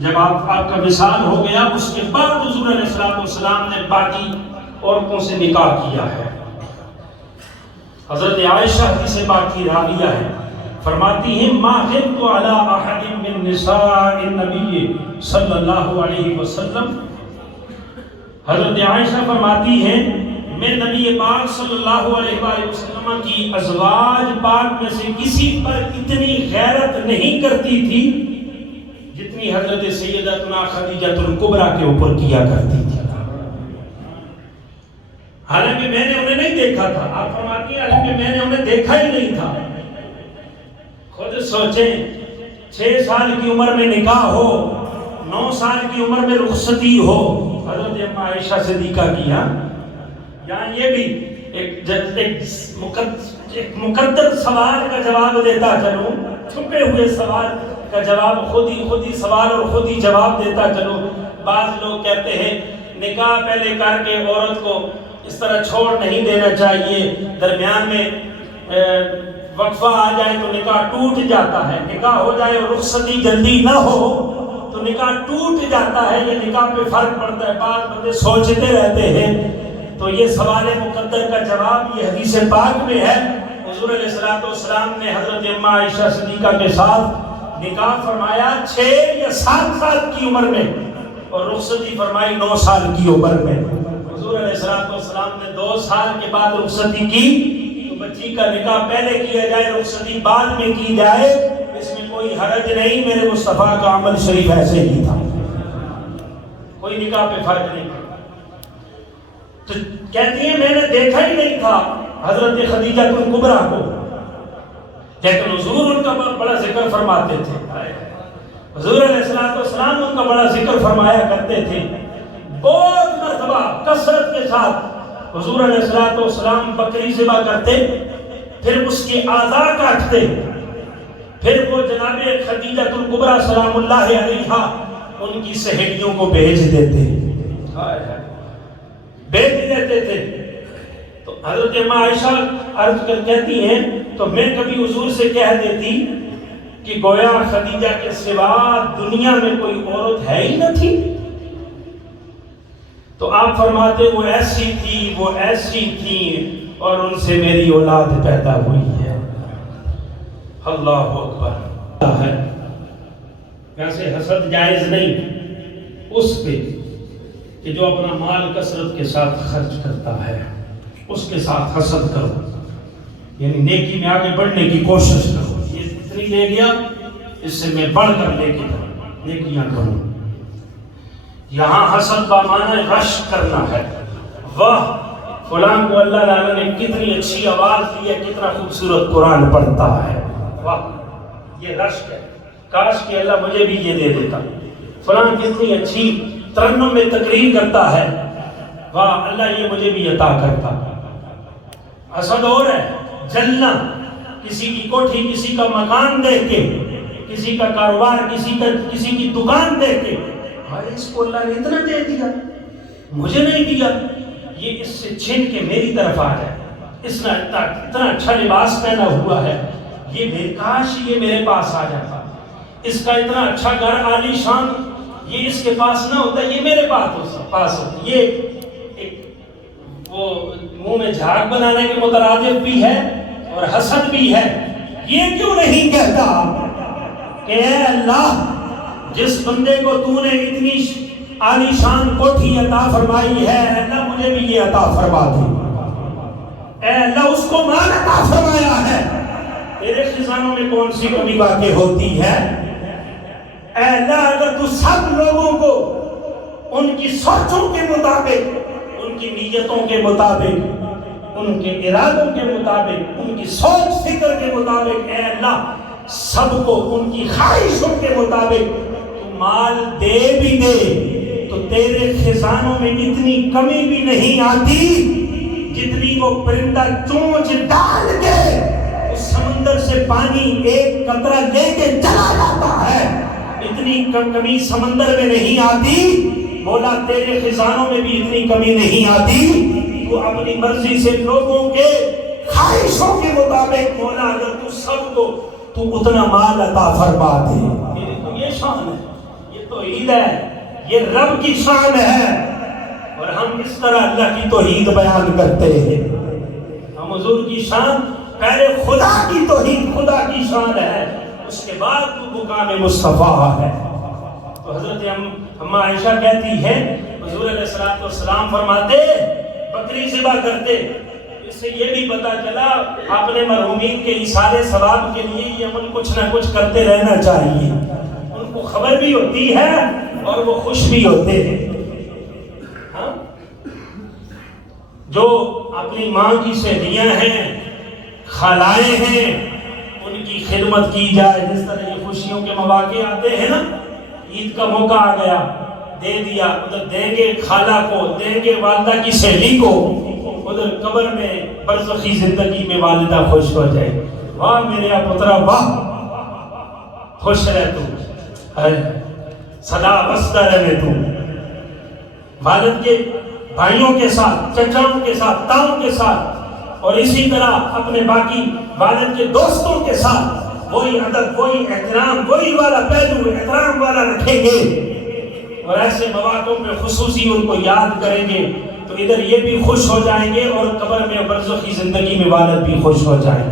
جب آپ کا وصال ہو گیا اس کے بعد حضور علیہ السلام نے باقی عورتوں سے نکاح کیا ہے۔ حضرت عائشہ حدیث پاک کی راویہ ہے، فرماتی ہیں ما غبت علی احد من نساء النبی صلی اللہ علیہ وسلم، حضرت عائشہ فرماتی ہیں میں نبی پاک صلی اللہ علیہ وآلہ وسلم کی ازواج پاک میں سے کسی پر اتنی غیرت نہیں کرتی تھی جتنی حضرت سیدتنا خدیجہ الکبریٰ کے اوپر کیا کرتی تھی۔ حالانکہ میں نے انہیں نہیں دیکھا تھا، آپ فرماتی ہیں حالانکہ میں نے انہیں دیکھا ہی نہیں تھا۔ خود سوچیں 6 سال کی عمر میں نکاح ہو، 9 سال کی عمر میں رخصتی ہو، حضرت اما عائشہ صدیقہ کی، یہاں یہ بھی ایک مقدر سوال کا جواب دیتا چلوں، چھپے ہوئے سوال کا جواب خود ہی سوال اور خود ہی جواب دیتا چلو۔ بعض لوگ کہتے ہیں نکاح پہلے کر کے عورت کو اس طرح چھوڑ نہیں دینا چاہیے، درمیان میں وقفہ آ جائے تو نکاح ٹوٹ جاتا ہے، نکاح ہو جائے اور رخصتی جلدی نہ ہو تو نکاح ٹوٹ جاتا ہے، یہ نکاح پہ فرق پڑتا ہے۔ بعض بندے سوچتے رہتے ہیں، تو یہ سوال مقدر کا جواب یہ حدیث پاک میں ہے۔ حضور علیہ السلام نے حضرت اما عائشہ صدیقہ کے ساتھ نکاح فرمایا 6 یا 7 سال کی عمر میں اور رخصتی فرمائی 9 سال کی عمر میں۔ حضور علیہ السلام نے 2 سال کے بعد رخصتی کی، تو بچی کا نکاح پہلے کیا جائے رخصتی بعد میں کی جائے، اس میں کوئی حرج نہیں، میرے مصطفیٰ کا عمل شریف ایسے ہی تھا، کوئی نکاح پہ فرق نہیں۔ تو کہتی ہیں میں نے دیکھا ہی نہیں تھا حضرت خدیجہ الکبریٰ کو، لیکن حضور ان کا بڑا ذکر فرماتے تھے، حضور علیہ السلام ان کا بڑا ذکر فرمایا کرتے تھے۔ بہت مرتبہ کثرت کے ساتھ حضور علیہ السلام بکری ذبح کرتے، پھر اس کی اعضاء کاٹتے، پھر وہ جناب خدیجہ الکبریٰ سلام اللہ علیہا ان کی سہیلیوں کو بھیج دیتے تھے۔ تو حضرت اما عائشہ عرض کر کہتی ہیں تو میں کبھی حضور سے کہہ دیتی کہ گویا خدیجہ کے سوا دنیا میں کوئی عورت ہے ہی نہ تھی، تو آپ فرماتے وہ ایسی تھی، وہ ایسی تھی اور ان سے میری اولاد پیدا ہوئی ہے۔ اللہ اکبر ہے۔ ویسے حسد جائز نہیں اس پہ کہ جو اپنا مال کثرت کے ساتھ خرچ کرتا ہے، اس کے ساتھ حسد کرو، یعنی نیکی میں آگے بڑھنے کی کوشش کرو، یہ اتنی لے گیا اس سے میں بڑھ کر لے کے نیکیاں کروں۔ یہاں حسد بامعنی رشک کرنا ہے، واہ فلاں کو اللہ تعالیٰ نے کتنی اچھی آواز دی ہے، کتنا خوبصورت قرآن پڑھتا ہے، واہ یہ رشک ہے، کاش کہ اللہ مجھے بھی یہ دے دیتا، فلاں کتنی اچھی ترنم میں تقریر کرتا ہے، واہ اللہ یہ مجھے بھی عطا کرتا۔ حسد اور ہے جلنا، کسی کی کوٹھی، کسی کا مکان دیکھ کے، کسی کا کاروبار، کسی کی دکان دیکھ کے، بھائی اس کو اللہ نے اتنا دے دیا مجھے نہیں دیا، یہ اس سے چھین کے میری طرف آ جائے، اس نے اتنا اچھا لباس پہنا ہوا ہے، یہ کاش یہ میرے پاس آ جاتا، اس کا اتنا اچھا گھر عالی شان یہ اس کے پاس نہ ہوتا، یہ میرے پاس ہوتا۔ یہ وہ منہ میں جھاگ بنانے کے مترادف بھی ہے اور حسد بھی ہے۔ یہ کیوں نہیں کہتا کہ اے اللہ جس بندے کو تو نے اتنی عالی شان کوٹھی عطا فرمائی ہے، اے اللہ مجھے بھی یہ عطا فرما دے، اے اللہ اس کو مال عطا فرمایا ہے، تیرے خزانوں میں کون سی کمی واقع ہوتی ہے؟ اے اللہ اگر تو سب لوگوں کو ان کی سوچوں کے مطابق، ان کی نیتوں کے مطابق، ان کے ارادوں کے مطابق، ان کی سوچ فکر کے مطابق، اے اللہ سب کو ان کی خواہشوں کے مطابق تو مال دے بھی دے، تو تیرے خزانوں میں اتنی کمی بھی نہیں آتی جتنی وہ پرندہ چونچ ڈال کے اس سمندر سے پانی ایک قطرہ لے کے چلا جاتا ہے، اتنی کمی سمندر میں نہیں آتی۔ مولا تیرے خزانوں میں بھی اتنی کمی نہیں آتی، تو اپنی مرضی سے لوگوں کے خواہشوں کے مطابق مولا اگر تو سب کو تو اتنا مال عطا فرما دے، میری تو یہ شان ہے۔ یہ توحید ہے، یہ رب کی شان ہے، اور ہم اس طرح اللہ کی توحید بیان کرتے ہیں۔ ہم حضور کی شان پہلے خدا کی توحید، خدا کی شان ہے، اس کے بعد تو مقام مصطفیٰ ہے۔ تو حضرت اماں عائشہ کہتی ہے حضور علیہ السلام فرماتے بکری ذبح کرتے، اس سے یہ بھی پتا چلا اپنے مرحومین کے ایصال ثواب کے لیے یہ عمل کچھ نہ کچھ کرتے رہنا چاہیے، ان کو خبر بھی ہوتی ہے اور وہ خوش بھی ہوتے ہیں۔ ہاں؟ جو اپنی ماں کی سہیلیاں ہیں، خالائیں ہیں، ان کی خدمت کی جائے، جس طرح یہ خوشیوں کے مواقع آتے ہیں نا، عید کا موقع آ گیا، دے دیا، ادھر دیں گے خالہ کو، دیں گے والدہ کی سہیلی کو، ادھر قبر میں برزخی زندگی میں والدہ خوش ہو جائے، واہ میرے پترا واہ، خوش رہ تو، سدا بستا رہے تو، والد کے بھائیوں کے ساتھ، چچاؤں کے ساتھ، تاؤں کے ساتھ، اور اسی طرح اپنے باقی والد کے دوستوں کے ساتھ وہی ادب، وہی احترام، وہی والا پہلو احترام والا رکھیں گے، اور ایسے مواقعوں پہ خصوصی ان کو یاد کریں گے، تو ادھر یہ بھی خوش ہو جائیں گے اور قبر میں برزخی زندگی میں والد بھی خوش ہو جائیں گے۔